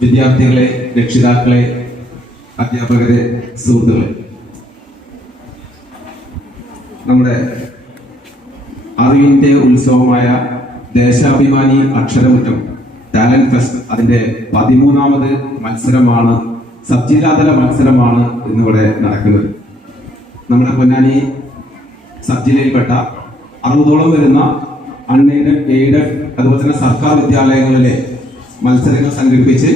വിദ്യാർത്ഥികളെ രക്ഷിതാക്കളെ അധ്യാപകരെ സുഹൃത്തുക്കളെ. നമ്മുടെ അറിവിന്റെ ഉത്സവമായ ദേശാഭിമാനി അക്ഷരമുറ്റം ടാലന്റ് ഫെസ്റ്റ് അതിന്റെ പതിമൂന്നാമത് മത്സരമാണ് സബ് ജില്ലാതല മത്സരമാണ് ഇന്നിവിടെ നടക്കുന്നത്. നമ്മുടെ പൊന്നാനി സബ് ജില്ലയിൽപ്പെട്ട അറുപതോളം വരുന്ന അൺഎയ്ഡഡ് എയ്ഡഡ് അതുപോലെ തന്നെ സർക്കാർ വിദ്യാലയങ്ങളിലെ മത്സരങ്ങൾ സംഘടിപ്പിച്ച്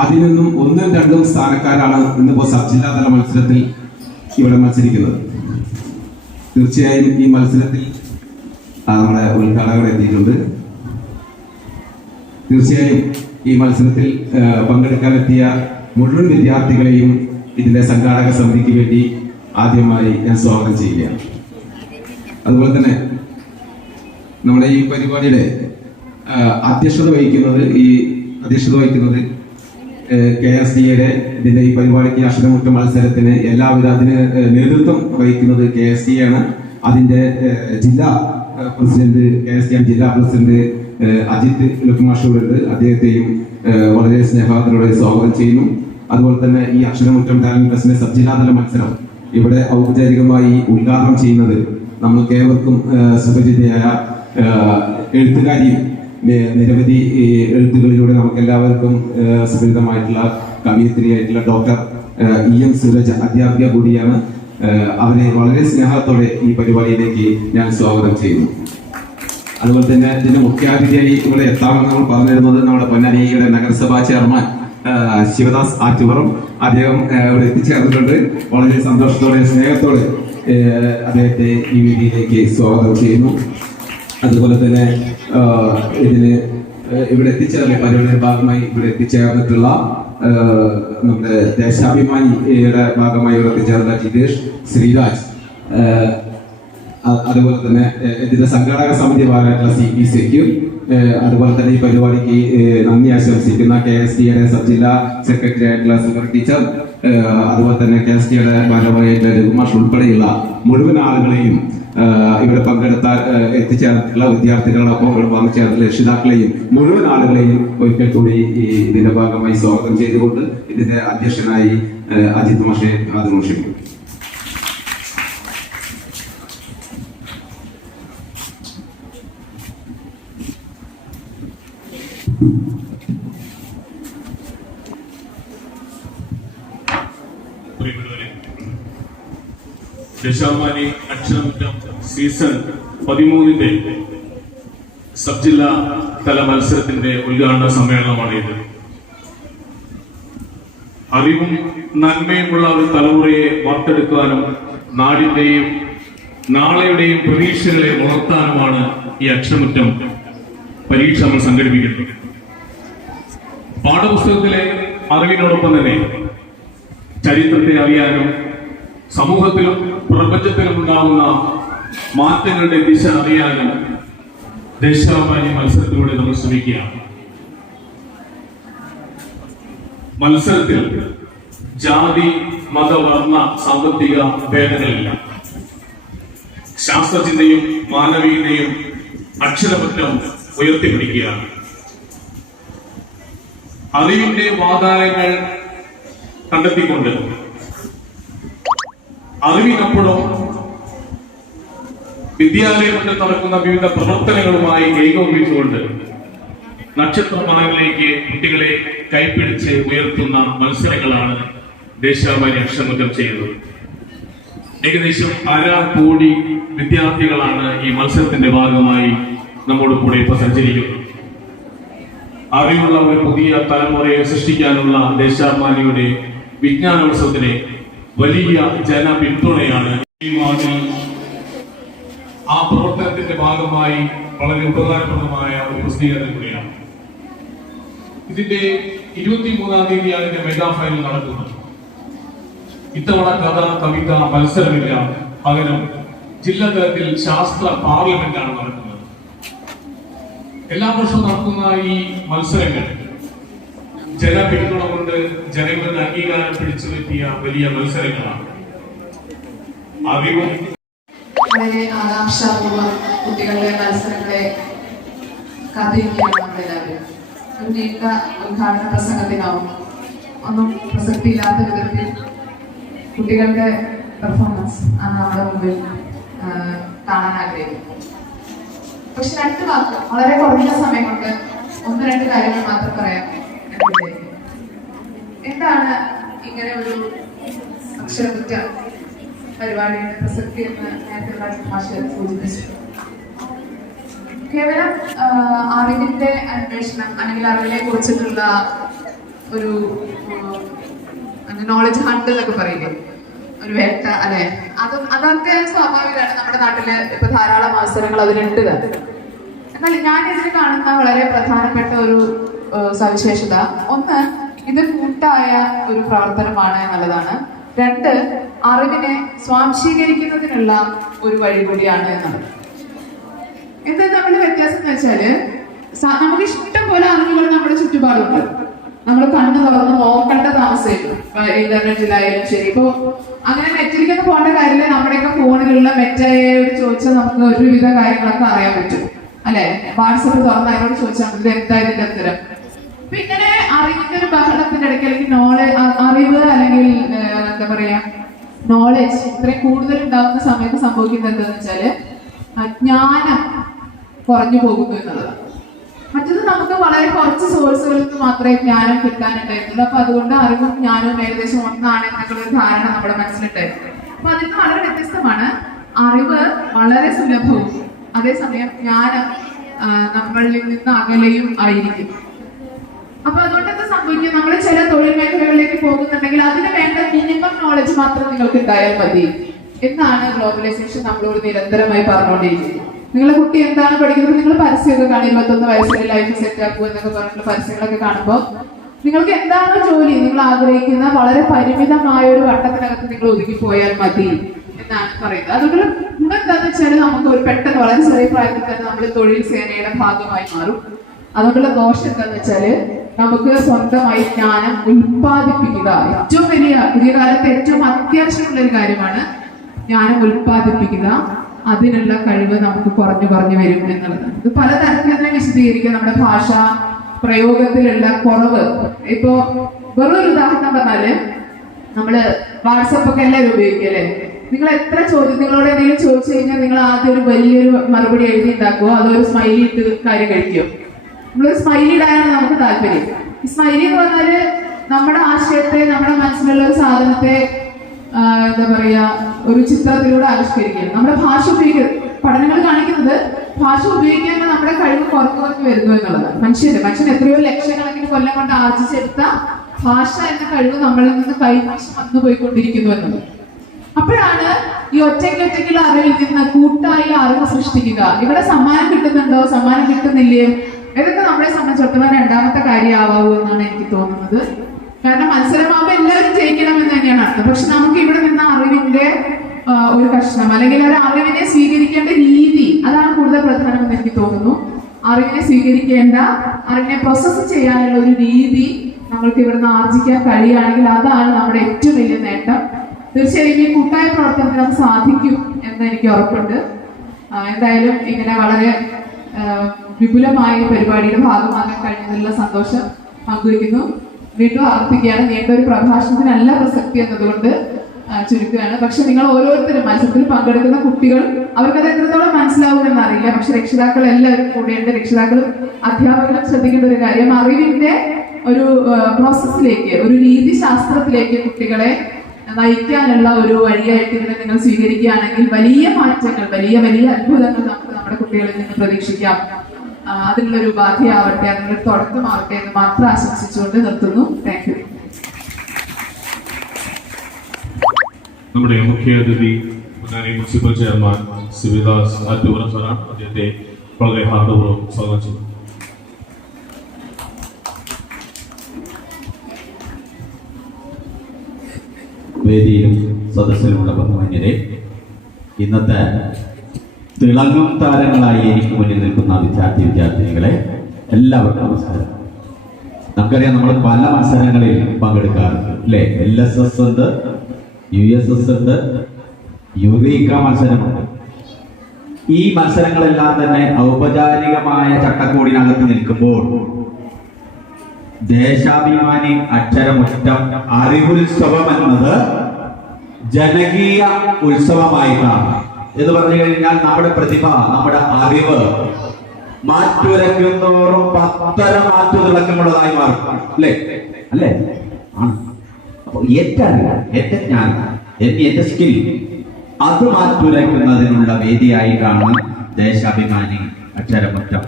അതിൽ നിന്നും ഒന്നും രണ്ടും സ്ഥാനക്കാരാണ് ഇന്നിപ്പോ സബ് ജില്ലാതല മത്സരത്തിൽ ഇവിടെ മത്സരിക്കുന്നത്. തീർച്ചയായും ഈ മത്സരത്തിൽ നമ്മുടെ ഉദ്ഘാടകർ എത്തിയിട്ടുണ്ട്. തീർച്ചയായും ഈ മത്സരത്തിൽ പങ്കെടുക്കാനെത്തിയ മുഴുവൻ വിദ്യാർത്ഥികളെയും ഇതിന്റെ സംഘാടക സമിതിക്ക് വേണ്ടി ആദ്യമായി ഞാൻ സ്വാഗതം ചെയ്യുകയാണ്. അതുപോലെ തന്നെ നമ്മുടെ ഈ പരിപാടിയുടെ അധ്യക്ഷത വഹിക്കുന്നത് ഈ അധ്യക്ഷത വഹിക്കുന്നത് കെ എസ് ഡിയുടെ ഇതിന്റെ ഈ പരിപാടിക്ക് അക്ഷരമുറ്റ മത്സരത്തിന് എല്ലാവിധ അതിന് നേതൃത്വം വഹിക്കുന്നത് കെ എസ് ഡി ആണ് അതിന്റെ ജില്ലാ president K S D M ജില്ലാ പ്രസിഡന്റ് അജിത് ലുക്മാഷൂറുണ്ട് അദ്ദേഹത്തെയും വളരെ സ്നേഹത്തോടെ സ്വാഗതം ചെയ്യുന്നു. അതുപോലെ തന്നെ ഈ അക്ഷരമുറ്റം ടാലന്റ് ഫെസ്റ്റിന്റെ സബ് ജില്ലാതല മത്സരം ഇവിടെ ഔപചാരികമായി ഉദ്ഘാടനം ചെയ്യുന്നത് നമ്മൾക്ക് ഏവർക്കും സുപരിചിതയായ എഴുത്തുകാരിയും നിരവധി എഴുത്തുകളിലൂടെ നമുക്ക് എല്ലാവർക്കും സുപരിതമായിട്ടുള്ള കവിയത്രിയായിട്ടുള്ള ഡോക്ടർ ഇ എം സൂരജ് അധ്യാപിക കൂടിയാണ്. അവരെ വളരെ സ്നേഹത്തോടെ ഈ പരിപാടിയിലേക്ക് ഞാൻ സ്വാഗതം ചെയ്യുന്നു. അതുപോലെ തന്നെ ഇതിന്റെ മുഖ്യാതിഥിയായി ഇവിടെ എത്താമെന്ന് നമ്മൾ പറഞ്ഞിരുന്നത് നമ്മുടെ പൊന്നാനിയുടെ നഗരസഭാ ചെയർമാൻ ശിവദാസ് ആറ്റുപുറം. അദ്ദേഹം ഇവിടെ എത്തിച്ചേർന്നിട്ടുണ്ട്. വളരെ സന്തോഷത്തോടെ സ്നേഹത്തോടെ അദ്ദേഹത്തെ ഈ വേദിയിലേക്ക് സ്വാഗതം ചെയ്യുന്നു. അതുപോലെ തന്നെ ഇതിന് ഇവിടെ എത്തിച്ചേർന്ന പരിപാടിയുടെ ഭാഗമായി ഇവിടെ എത്തിച്ചേർന്നിട്ടുള്ള നമ്മുടെ ദേശാഭിമാനിയുടെ ഭാഗമായി ഇവിടെ എത്തിച്ചേർന്ന ജിതേഷ് ശ്രീരാജ് അതുപോലെ തന്നെ ഇതിന്റെ സംഘാടക സമിതി ഭാഗമായിട്ടുള്ള സി പി സിക്കും അതുപോലെ തന്നെ ഈ പരിപാടിക്ക് നന്ദി ആശംസിക്കുന്ന കെ എസ് ടിയുടെ സബ് ജില്ലാ സെക്രട്ടറി ആയിട്ടുള്ള സുഗർ ടീച്ചർ അതുപോലെ തന്നെ കെ എസ് ടിയുടെ ഭാരവാഹിയായിട്ടുള്ള രഘുമാഷ് ഉൾപ്പെടെയുള്ള മുഴുവൻ ആളുകളെയും ഇവിടെ പങ്കെടുത്ത എത്തിച്ചേർന്നിട്ടുള്ള വിദ്യാർത്ഥികളോടൊപ്പം ഇവിടെ വന്നു ചേർന്ന രക്ഷിതാക്കളെയും മുഴുവൻ ആളുകളെയും ഒരിക്കൽ കൂടി ഈ ഇതിന്റെ ഭാഗമായി സ്വാഗതം ചെയ്തുകൊണ്ട് ഇതിന്റെ അധ്യക്ഷനായി അജിത് മഷെ ആദ്യം അക്ഷരമുറ്റം സീസൺ പതിമൂന്നിന്റെ സബ് ജില്ലാ തല മത്സരത്തിന്റെ ഉദ്ഘാടന സമ്മേളനമാണ് ഇത് അറിവും നന്മയുമുള്ള ഒരു തലമുറയെ വാർത്തെടുക്കാനും നാടിന്റെയും നാളെയുടെയും പ്രതീക്ഷകളെ ഉണർത്താനുമാണ് ഈ അക്ഷരമുറ്റം പരീക്ഷ നമ്മൾ സംഘടിപ്പിക്കുന്നത്. പാഠപുസ്തകത്തിലെ അറിവിനോടൊപ്പം തന്നെ ചരിത്രത്തെ അറിയാനും സമൂഹത്തിലും പ്രപഞ്ചത്തിലും ഉണ്ടാകുന്ന മാറ്റങ്ങളുടെ ദിശ അറിയാനും ദേശാഭിമാനി മത്സരത്തിലൂടെ നമ്മൾ ശ്രമിക്കുകയാണ് മത്സരത്തിൽ ജാതി മത വർണ സാമ്പത്തിക ഭേദങ്ങളില്ല. ശാസ്ത്രചിന്തയും മാനവീയതയും അക്ഷരപറ്റം ഉയർത്തിപ്പിടിക്കുകയാണ് അറിവിന്റെ വാതായങ്ങൾ കണ്ടെത്തിക്കൊണ്ട്. അറിവിനപ്പുറം വിദ്യാലയം കൊണ്ട് നടക്കുന്ന വിവിധ പ്രവർത്തനങ്ങളുമായി ഏകോപിച്ചുകൊണ്ട് നക്ഷത്രമാനങ്ങളിലേക്ക് കുട്ടികളെ കൈപ്പിടിച്ച് ഉയർത്തുന്ന മത്സരങ്ങളാണ് ദേശാഭിമാനി അക്ഷമുഖം ചെയ്യുന്നത്. ഏകദേശം അര കോടി വിദ്യാർത്ഥികളാണ് ഈ മത്സരത്തിന്റെ ഭാഗമായി നമ്മോട് കൂടെ ഇപ്പൊ സഞ്ചരിക്കുന്നത്. അറിവുള്ള ഒരു പുതിയ തലമുറയെ സൃഷ്ടിക്കാനുള്ള ദേശാഭിമാനിയുടെ വിജ്ഞാനോത്സവത്തിന് വലിയ ജനപിന്തുണയാണ് ഈ നാട്ടിൽ ആ പ്രവർത്തനത്തിന്റെ ഭാഗമായി വളരെ ഉപകാരപ്രദമായ ഒരു പ്രസിദ്ധീകരണം കൂടിയാണ്. ഇതിന്റെ ഇരുപത്തി മൂന്നാം തീയതിയാണ് ഇതിന്റെ മെഗാ ഫൈനൽ നടക്കുന്നത്. ഇത്തവണ കഥ കവിത മത്സരമില്ല പകരം ജില്ലാ തലത്തിൽ ശാസ്ത്ര പാർലമെന്റാണ് നടക്കുന്നത്. എല്ലാ വർഷവും നടക്കുന്ന ഈ മത്സരങ്ങൾ ജനപിന്തുണ കൊണ്ട് ജനങ്ങളുടെ അംഗീകാരം പിടിച്ചു പറ്റിയ വലിയ മത്സരങ്ങളാണ്. അറിവും വളരെ ആകാംക്ഷാപൂർവം കുട്ടികളുടെ മത്സരങ്ങളെ കാത്തിരിക്കുകയാണ് നമ്മളെല്ലാവരും. ഒരു നീണ്ട ഉദ്ഘാടന പ്രസംഗത്തിനാവും. ഒന്നും പ്രസക്തിയില്ലാത്ത വിധത്തിൽ കുട്ടികളുടെ പെർഫോമൻസ് ആണ് നമ്മുടെ മുമ്പിൽ കാണാൻ ആഗ്രഹിക്കുന്നത് പക്ഷെ രണ്ട് വാക്ക് വളരെ കുറഞ്ഞ സമയം കൊണ്ട് ഒന്ന് രണ്ട് കാര്യങ്ങൾ മാത്രം പറയാം എന്താണ് ഇങ്ങനെ ഒരു അക്ഷരകുറ്റ? പരിപാടിയുടെ പ്രസക്തി എന്ന് നേരത്തെ ഭാഷ സൂചിപ്പിച്ചു കേവലം അറിവിന്റെ അന്വേഷണം അല്ലെങ്കിൽ അറിവിനെ കുറിച്ചിട്ടുള്ള ഒരു നോളജ് ഹണ്ട് എന്നൊക്കെ പറയില്ലേ? ഒരു വേട്ട അല്ലെ? അത് അതൊക്കെ സ്വാഭാവികമാണ്. നമ്മുടെ നാട്ടിൽ ഇപ്പൊ ധാരാളം അവസരങ്ങൾ അതിനുണ്ട് എന്നാൽ ഞാൻ ഇതിൽ കാണുന്ന വളരെ പ്രധാനപ്പെട്ട ഒരു സവിശേഷത. ഒന്ന് ഇത് കൂട്ടായ ഒരു പ്രവർത്തനമാണ് എന്നുള്ളതാണ്. രണ്ട് അറിവിനെ സ്വാംശീകരിക്കുന്നതിനുള്ള ഒരു വഴി കൂടിയാണ് എന്നുള്ളത് എന്താ തമ്മിൽ വ്യത്യാസം എന്ന് വെച്ചാൽ നമുക്ക് ഇഷ്ടം പോലെ അറിവുകൾ നമ്മുടെ ചുറ്റുപാടുണ്ട്. നമ്മൾ കണ്ണു തുറന്ന് നോക്കേണ്ട താമസമില്ല. ഇന്റർനെറ്റിലായാലും ശരി. ഇപ്പൊ അങ്ങനെ നെറ്റിലേക്കൊക്കെ പോകേണ്ട കാര്യമില്ല നമ്മുടെയൊക്കെ ഫോണിലുള്ള മെറ്റയോട് ചോദിച്ചാൽ നമുക്ക് ഒരുവിധ കാര്യങ്ങളൊക്കെ അറിയാൻ പറ്റും. അല്ലെ? വാട്സപ്പ് തുറന്ന് അതിനോട് ചോദിച്ചാൽ നമുക്ക് എന്തായാലും ഉത്തരം? ഇങ്ങനെ അറിവിന്റെ ഒരു ബഹളത്തിന്റെ ഇടയ്ക്ക് അല്ലെങ്കിൽ നോളജ് അറിവ് അല്ലെങ്കിൽ എന്താ പറയാ നോളജ് ഇത്രയും കൂടുതൽ ഉണ്ടാകുന്ന സമയത്ത് സംഭവിക്കുന്നത് എന്താണെന്ന് വെച്ചാൽ അജ്ഞാനം കുറഞ്ഞു പോകുന്നു എന്നുള്ളതാണ്. മറ്റത് നമുക്ക് വളരെ കുറച്ച് സോഴ്സുകളിൽ നിന്ന് മാത്രമേ ജ്ഞാനം കിട്ടാനുണ്ടായിരുന്നുള്ളൂ. അപ്പൊ അതുകൊണ്ട് അറിവും ജ്ഞാനവും ഏകദേശം ഒന്നാണ് എന്നുള്ള ഒരു ധാരണ നമ്മുടെ മനസ്സിലുണ്ടായിരുന്നു അപ്പൊ അതിൽ നിന്ന് വളരെ വ്യത്യസ്തമാണ്. അറിവ് വളരെ സുലഭവും അതേസമയം ജ്ഞാനം നമ്മളിൽ നിന്ന് അകലെയും ആയിരിക്കും. അപ്പൊ അതുകൊണ്ട് എന്താ സംഭവിക്കും നമ്മൾ ചില തൊഴിൽ മേഖലകളിലേക്ക് പോകുന്നുണ്ടെങ്കിൽ അതിന് വേണ്ട മിനിമം നോളജ് മാത്രം നിങ്ങൾക്ക് ഉണ്ടായാൽ മതി. എന്നാണ് ഗ്ലോബലൈസേഷൻ നമ്മളോട് നിരന്തരമായി പറഞ്ഞുകൊണ്ടിരിക്കുന്നത്. നിങ്ങളെ കുട്ടി എന്താണ് പഠിക്കുന്നത്? നിങ്ങൾ പരസ്യമൊക്കെ കാണും. ഇരുപത്തൊന്ന് വയസ്സിൽ ലൈഫ് സെറ്റ് ആക്കുക എന്നൊക്കെ പറഞ്ഞിട്ടുള്ള പരസ്യങ്ങളൊക്കെ കാണുമ്പോൾ നിങ്ങൾക്ക് എന്താണ് ജോലി? നിങ്ങൾ ആഗ്രഹിക്കുന്ന വളരെ പരിമിതമായ ഒരു വട്ടത്തിനകത്ത് നിങ്ങൾ ഒതുക്കി പോയാൽ മതി എന്നാണ് പറയുന്നത്. അതുകൊണ്ട് ഗുണം എന്താണെന്ന് വെച്ചാൽ നമുക്ക് ഒരു പെട്ടെന്ന് വളരെ ചെറിയ പ്രായത്തിൽ തന്നെ നമ്മൾ തൊഴിൽ സേനയുടെ ഭാഗമായി മാറും. അതുകൊണ്ടുള്ള ദോഷം എന്താന്ന് വെച്ചാൽ നമുക്ക് സ്വന്തമായി ജ്ഞാനം ഉൽപ്പാദിപ്പിക്കുക. ഏറ്റവും വലിയ പുതിയ കാലത്ത് ഏറ്റവും അത്യാവശ്യമുള്ള ഒരു കാര്യമാണ് ജ്ഞാനം ഉൽപ്പാദിപ്പിക്കുക. അതിനുള്ള കഴിവ് നമുക്ക് കുറഞ്ഞു കുറഞ്ഞു വരും എന്നുള്ളത്. ഇത് പലതരത്തിൽ തന്നെ വിശദീകരിക്കുക നമ്മുടെ ഭാഷ പ്രയോഗത്തിലുള്ള കുറവ്. ഇപ്പോ വെറൊരു ഉദാഹരണം പറഞ്ഞാൽ നമ്മൾ വാട്സപ്പ് ഒക്കെ എല്ലാവരും ഉപയോഗിക്കല്ലേ നിങ്ങൾ എത്ര ചോദ്യം നിങ്ങളോട് എന്തെങ്കിലും ചോദിച്ചു കഴിഞ്ഞാൽ നിങ്ങൾ ആദ്യം ഒരു വലിയൊരു മറുപടി എഴുതി ഉണ്ടാക്കുമോ അതോ ഒരു സ്മൈലി ഇട്ട് കാര്യം കഴിക്കുമോ നമ്മളൊരു സ്മൈലി ഇടാനാണ് നമുക്ക് താല്പര്യം. ഈ സ്മൈലി എന്ന് പറഞ്ഞാൽ നമ്മുടെ ആശയത്തെ നമ്മുടെ മനസ്സിലുള്ള ഒരു സാധനത്തെ എന്താ പറയാ ഒരു ചിത്രത്തിലൂടെ ആവിഷ്കരിക്കുക നമ്മുടെ ഭാഷ ഉപയോഗിക്കുക പഠനങ്ങൾ കാണിക്കുന്നത് ഭാഷ ഉപയോഗിക്കുമ്പോൾ നമ്മുടെ കഴിവ് കുറഞ്ഞു കുറഞ്ഞു വരുന്നു എന്നുള്ളതാണ് മനുഷ്യന്റെ മനുഷ്യൻ എത്രയോ ലക്ഷക്കണക്കിന് കൊല്ലം കൊണ്ട് ആർജിച്ചെടുത്ത ഭാഷ എന്ന കഴിവ് നമ്മളിൽ നിന്ന് കൈവശം വന്നു പോയിക്കൊണ്ടിരിക്കുന്നു എന്നുള്ളത് അപ്പോഴാണ് ഈ ഒറ്റയ്ക്ക് ഒറ്റയ്ക്കുള്ള അറിവിൽ നിന്ന് കൂട്ടായി അറിവ് സൃഷ്ടിക്കുക. ഇവിടെ സമ്മാനം കിട്ടുന്നുണ്ടോ? സമ്മാനം കിട്ടുന്നില്ലേ? ഇതൊക്കെ നമ്മളെ സംബന്ധിച്ചിടത്തോളം രണ്ടാമത്തെ കാര്യമാവൂ എന്നാണ് എനിക്ക് തോന്നുന്നത്. കാരണം മത്സരമാകുമ്പോൾ എല്ലാവരും ജയിക്കണമെന്ന് തന്നെയാണ് അർത്ഥം. പക്ഷെ നമുക്ക് ഇവിടെ നിന്ന അറിവിന്റെ ഒരു കഷ്ണം അല്ലെങ്കിൽ ഒരു അറിവിനെ സ്വീകരിക്കേണ്ട രീതി അതാണ് കൂടുതൽ പ്രധാനമെന്ന് എനിക്ക് തോന്നുന്നു. അറിവിനെ സ്വീകരിക്കേണ്ട അറിവിനെ പ്രോസസ്സ് ചെയ്യാനുള്ള ഒരു രീതി നമ്മൾക്ക് ഇവിടുന്ന് ആർജിക്കാൻ കഴിയുകയാണെങ്കിൽ അതാണ് നമ്മുടെ ഏറ്റവും വലിയ നേട്ടം. തീർച്ചയായും ഈ കൂട്ടായ പ്രവർത്തനത്തിന് നമുക്ക് സാധിക്കും എന്ന് എനിക്ക് ഉറപ്പുണ്ട്. എന്തായാലും ഇങ്ങനെ വളരെ വിപുലമായ പരിപാടിയുടെ ഭാഗമാകാൻ കഴിഞ്ഞതിലുള്ള സന്തോഷം പങ്കുവയ്ക്കുന്നു. വീണ്ടും ആർത്തിക്കുകയാണ് നീണ്ട ഒരു പ്രഭാഷണത്തിനല്ല പ്രസക്തി എന്നതുകൊണ്ട് ചുരുക്കുകയാണ്. പക്ഷെ നിങ്ങൾ ഓരോരുത്തരും മത്സരത്തിൽ പങ്കെടുക്കുന്ന കുട്ടികൾ അവർക്കത് എത്രത്തോളം മനസ്സിലാവുമെന്ന് അറിയില്ല. പക്ഷെ രക്ഷിതാക്കൾ എല്ലാവരും കൂടെയുണ്ട്. രക്ഷിതാക്കളും അധ്യാപകരും ശ്രദ്ധിക്കേണ്ട ഒരു കാര്യം അറിവിന്റെ ഒരു പ്രോസസ്സിലേക്ക് ഒരു രീതിശാസ്ത്രത്തിലേക്ക് കുട്ടികളെ നയിക്കാനുള്ള ഒരു വഴിയായിട്ട് ഇതിനെ നിങ്ങൾ സ്വീകരിക്കുകയാണെങ്കിൽ വലിയ മാറ്റങ്ങൾ വലിയ വലിയ അത്ഭുതങ്ങൾ നമുക്ക് നമ്മുടെ കുട്ടികളിൽ നിന്ന് പ്രതീക്ഷിക്കാം. അതിനുള്ള ഒരു ഉപാധിയാവട്ടെ അതിനുള്ള ഒരു തുടക്കമാവട്ടെ എന്ന് മാത്രം ആശംസിച്ചുകൊണ്ട് നിർത്തുന്നു. താങ്ക് യു നമ്മുടെ മുഖ്യാതിഥി പൊന്നാനി മുനിസിപ്പൽ ചെയർമാൻ ശിവദാസ് അദ്ദേഹം അദ്ദേഹത്തെ വളരെ ഹാർദപൂർവം സ്വാഗതം ചെയ്യുന്നു. വേദിയിലും സദസ്സിലുമുള്ള ബഹുമാന്യരെ ഇന്നത്തെ തിളങ്ങും താരങ്ങളായി എനിക്ക് മുന്നിൽ നിൽക്കുന്ന വിദ്യാർത്ഥി വിദ്യാർത്ഥിനികളെ. എല്ലാവർക്കും നമസ്കാരം. നമുക്കറിയാം നമ്മൾ പല മത്സരങ്ങളിൽ പങ്കെടുക്കാറുണ്ട് അല്ലേ? എൽ എസ് എസ് ഉണ്ട് യു എസ് എസ് ഉണ്ട് യുറീക്ക മത്സരമുണ്ട്. ഈ മത്സരങ്ങളെല്ലാം തന്നെ ഔപചാരികമായ ചട്ടക്കൂടിനകത്ത് നിൽക്കുമ്പോൾ ദേശാഭിമാനി അക്ഷരമുറ്റം അറിവുത്സവം എന്നത് ജനകീയ ഉത്സവമായിട്ടാണ്. എന്ന് പറഞ്ഞു കഴിഞ്ഞാൽ നമ്മുടെ പ്രതിഭ നമ്മുടെ അറിവ് മാറ്റുരക്കുന്നോറും പത്തര മാറ്റു തിളക്കമുള്ളതായി മാറും. അല്ലേ? അല്ലേ? ആണ്. അപ്പൊ എന്റെ അറിവ് എന്റെ ജ്ഞാനം എന്റെ എന്റെ സ്കിൽ അത് മാറ്റുരയ്ക്കുന്നതിനുള്ള വേദിയായിട്ടാണ് ദേശാഭിമാനി അക്ഷരമുറ്റം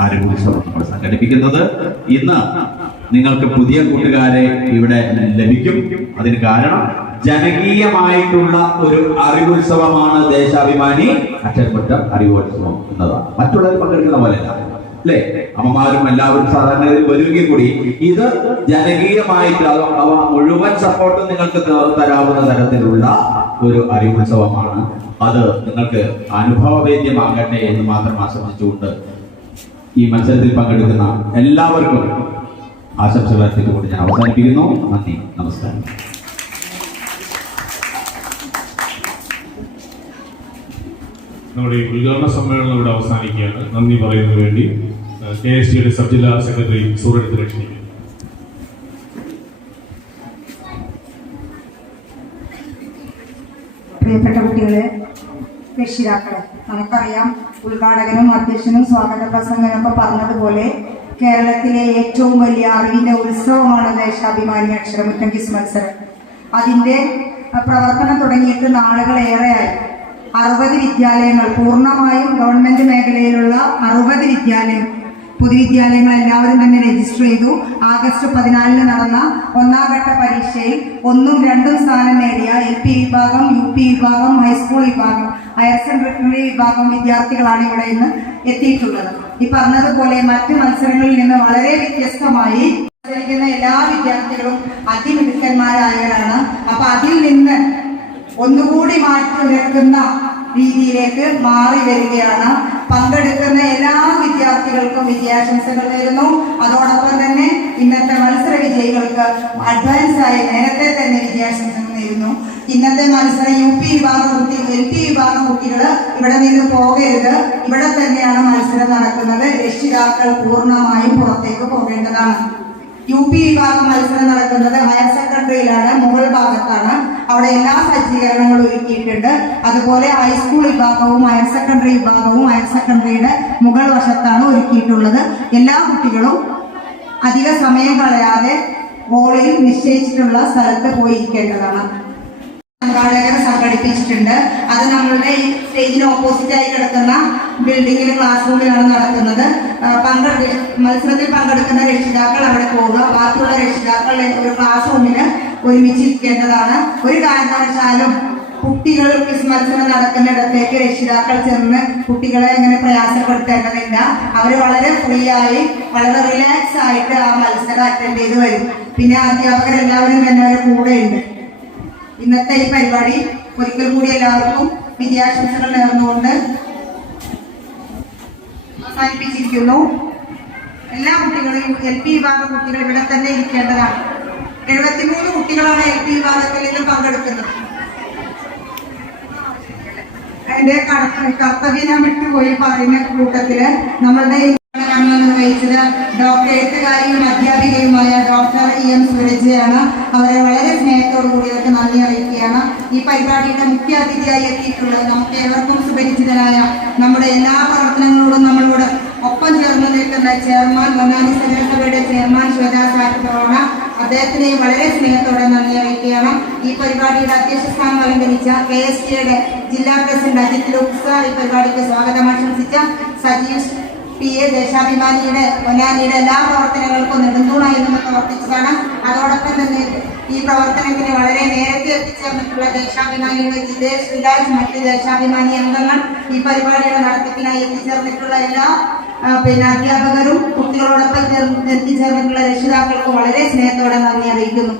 അറിവുത്സവം നമ്മൾ സംഘടിപ്പിക്കുന്നത്. ഇന്ന് നിങ്ങൾക്ക് പുതിയ കൂട്ടുകാരെ ഇവിടെ ലഭിക്കും. അതിന് കാരണം ജനകീയമായിട്ടുള്ള ഒരു അറിവുത്സവമാണ് ദേശാഭിമാനി അക്ഷരമുറ്റം അറിവുത്സവം എന്നതാണ്. മറ്റുള്ളവർ പങ്കെടുക്കുന്ന പോലെയല്ല. അല്ലെ? അമ്മമാരും എല്ലാവരും സാധാരണ വരുമെങ്കിൽ കൂടി ഇത് ജനകീയമായിട്ട് അവ മുഴുവൻ സപ്പോർട്ടും നിങ്ങൾക്ക് തരാവുന്ന തരത്തിലുള്ള ഒരു അറിവുത്സവമാണ്. അത് നിങ്ങൾക്ക് അനുഭവവേദ്യമാകട്ടെ എന്ന് മാത്രം ആശംസിച്ചുകൊണ്ട് ഈ മത്സരത്തിൽ പങ്കെടുക്കുന്ന എല്ലാവർക്കും ആശംസകൾ എത്തിക്കൊണ്ട് ഞാൻ അവസാനിപ്പിക്കുന്നു. നന്ദി. നമസ്കാരം. നമ്മുടെ ഈ ഉദ്ഘാടന സമ്മേളനം ഇവിടെ അവസാനിക്കുകയാണ്. നന്ദി പറയുന്നതിന് വേണ്ടി കെ എസ് ജിയുടെ സബ് ജില്ലാ സെക്രട്ടറി സൂരജ് ലക്ഷ്മി പ്രിയപ്പെട്ട കുട്ടികളെ രക്ഷിതാക്കളെ നമുക്കറിയാം ഉദ്ഘാടകനും അധ്യക്ഷനും സ്വാഗത പ്രസംഗനൊക്കെ പറഞ്ഞതുപോലെ കേരളത്തിലെ ഏറ്റവും വലിയ അറിവിന്റെ ഉത്സവമാണ് ദേശാഭിമാനി അക്ഷരമുറ്റം കിസ് മത്സരം. അതിന്റെ പ്രവർത്തനം തുടങ്ങിയിട്ട് നാളുകളേറെയായി. അറുപത് വിദ്യാലയങ്ങൾ പൂർണമായും ഗവൺമെന്റ് മേഖലയിലുള്ള അറുപത് വിദ്യാലയം പൊതുവിദ്യാലയങ്ങൾ എല്ലാവരും തന്നെ രജിസ്റ്റർ ചെയ്തു. ആഗസ്റ്റ് പതിനാലിന് നടന്ന ഒന്നാം ഘട്ട പരീക്ഷയിൽ ഒന്നും രണ്ടും സ്ഥാനം നേടിയ എൽ പി വിഭാഗം യു പി വിഭാഗം ഹൈസ്കൂൾ വിഭാഗം ഹയർ സെക്കൻഡറി വിഭാഗം വിദ്യാർത്ഥികളാണ് ഇവിടെ ഇന്ന് എത്തിയിട്ടുള്ളത്. ഈ പറഞ്ഞതുപോലെ മറ്റ് മത്സരങ്ങളിൽ നിന്ന് വളരെ വ്യത്യസ്തമായി മത്സരിക്കുന്ന എല്ലാ വിദ്യാർത്ഥികളും അതിമിടുക്കന്മാരായവരാണ്. അപ്പൊ അതിൽ നിന്ന് ഒന്നുകൂടി മാറ്റി ഉയർത്തുന്ന രീതിയിലേക്ക് മാറി വരികയാണ്. പങ്കെടുക്കുന്ന എല്ലാ വിദ്യാർത്ഥികൾക്കും വിജയാശംസകൾ നേരുന്നു. അതോടൊപ്പം തന്നെ ഇന്നത്തെ മത്സര വിജയികൾക്ക് അഡ്വാൻസ് ആയി നേരത്തെ തന്നെ വിജയാശംസകൾ നേരുന്നു. ഇന്നത്തെ മത്സരം യു പി വിഭാഗം കുട്ടി എൽ പി വിഭാഗം കുട്ടികൾ ഇവിടെ നിന്ന് പോകരുത്. ഇവിടെ തന്നെയാണ് മത്സരം നടക്കുന്നത്. രക്ഷിതാക്കൾ പൂർണമായും പുറത്തേക്ക് പോകേണ്ടതാണ്. യു പി വിഭാഗം മത്സരം നടക്കുന്നത് ഹയർ സെക്കൻഡറിയിലാണ് മുകൾ ഭാഗത്താണ്. അവിടെ എല്ലാ സജ്ജീകരണങ്ങളും ഒരുക്കിയിട്ടുണ്ട്. അതുപോലെ ഹൈസ്കൂൾ വിഭാഗവും ഹയർ സെക്കൻഡറി വിഭാഗവും ഹയർ സെക്കൻഡറിയുടെ മുകൾ വശത്താണ് ഒരുക്കിയിട്ടുള്ളത്. എല്ലാ കുട്ടികളും അധിക സമയം കളയാതെ ഹോളിൽ നിശ്ചയിച്ചിട്ടുള്ള സ്ഥലത്ത് പോയി സംഘാടകർ സംഘടിപ്പിച്ചിട്ടുണ്ട്. അത് നമ്മളുടെ ഈ സ്റ്റേജിന് ഓപ്പോസിറ്റ് ആയി കിടക്കുന്ന ബിൽഡിങ്ങിന് ക്ലാസ് റൂമിലാണ് നടക്കുന്നത്. പങ്കെടു മത്സരത്തിൽ പങ്കെടുക്കുന്ന രക്ഷിതാക്കൾ അവിടെ പോവുക. ബാക്കിയുള്ള രക്ഷിതാക്കൾ ഒരു ക്ലാസ് റൂമിന് ഒരുമിച്ചിരിക്കേണ്ടതാണ്. ഒരു കാരണവശാലും കുട്ടികൾ ക്വിസ് മത്സരം നടക്കുന്നിടത്തേക്ക് രക്ഷിതാക്കൾ ചെന്ന് കുട്ടികളെ അങ്ങനെ പ്രയാസപ്പെടുത്തേണ്ടതില്ല. അവർ വളരെ ഫ്രീ ആയി വളരെ റിലാക്സ് ആയിട്ട് ആ മത്സരം അറ്റൻഡ് ചെയ്ത് വരും. പിന്നെ അധ്യാപകരെല്ലാവരും തന്നെ അവരുടെ കൂടെയുണ്ട്. ഇന്നത്തെ ഈ പരിപാടി ഒരിക്കൽ കൂടി എല്ലാവർക്കും വിജയാശംസകൾ നേർന്നുകൊണ്ട് അവസാനിപ്പിച്ചിരിക്കുന്നു. എല്ലാ കുട്ടികളും എൽ പി വിഭാഗം കുട്ടികൾ ഇവിടെ തന്നെ ഇരിക്കേണ്ടതാണ്. എഴുപത്തിമൂന്ന് കുട്ടികളാണ് എൽ പി വിഭാഗത്തിൽ നിന്ന് പങ്കെടുക്കുന്നത്. അതിന്റെ കർത്തവ്യം ഞാൻ വിട്ടുപോയി പറയുന്ന കൂട്ടത്തിൽ നമ്മളുടെ കർമ്മം നിർവഹിച്ചത് ഡോക്ടർ എഴുത്തുകാരിയും അധ്യാപികയുമായ ഡോക്ടർ ഇ എം സുരജയാണ്. അവരെ വളരെ സ്നേഹത്തോടു കൂടി അവർക്ക് നന്ദി അറിയിക്കുകയാണ്. ഈ പരിപാടിയുടെ മുഖ്യ അതിഥിയായി എത്തിയിട്ടുള്ളത് നമുക്ക് ഏവർക്കും സുപരിചിതനായ നമ്മുടെ എല്ലാ പ്രവർത്തനങ്ങളോടും നമ്മളോട് ഒപ്പം ചേർന്ന് നിൽക്കുന്ന ചെയർമാൻ വനാനി നഗരസഭയുടെ ചെയർമാൻ ശ്വേതാ സാഹിബാണ് അദ്ദേഹത്തിനെയും വളരെ സ്നേഹത്തോടെ നന്ദി അറിയിക്കുകയാണ്. ഈ പരിപാടിയുടെ അധ്യക്ഷ സ്ഥാനം അലങ്കരിച്ച കെ എസ് ടിയുടെ ജില്ലാ പ്രസിഡന്റ് അജിത് ലോക്സ ഈ പരിപാടിക്ക് സ്വാഗതം ആശംസിച്ച സജീവ് പി എ ദേശാഭിമാനിയുടെ പൊന്നാനിയുടെ എല്ലാ പ്രവർത്തനങ്ങൾക്കും നെടുന്തൂണായി നിന്ന് പ്രവർത്തിച്ചതാണ്. അതോടൊപ്പം തന്നെ ഈ പ്രവർത്തനത്തിന് വളരെ നേരത്തെ എത്തിച്ചേർന്നിട്ടുള്ള ദേശാഭിമാനിയുടെ ജിതേഷ് വിലാസ് മറ്റ് ദേശാഭിമാനി അംഗങ്ങൾ ഈ പരിപാടിയുടെ നടത്തിപ്പിനായി എത്തിച്ചേർന്നിട്ടുള്ള എല്ലാ പിന്നെ അധ്യാപകരും കുട്ടികളോടൊപ്പം ചേർന്ന് എത്തിച്ചേർന്നിട്ടുള്ള രക്ഷിതാക്കൾക്കും വളരെ സ്നേഹത്തോടെ നന്ദി അറിയിക്കുന്നു.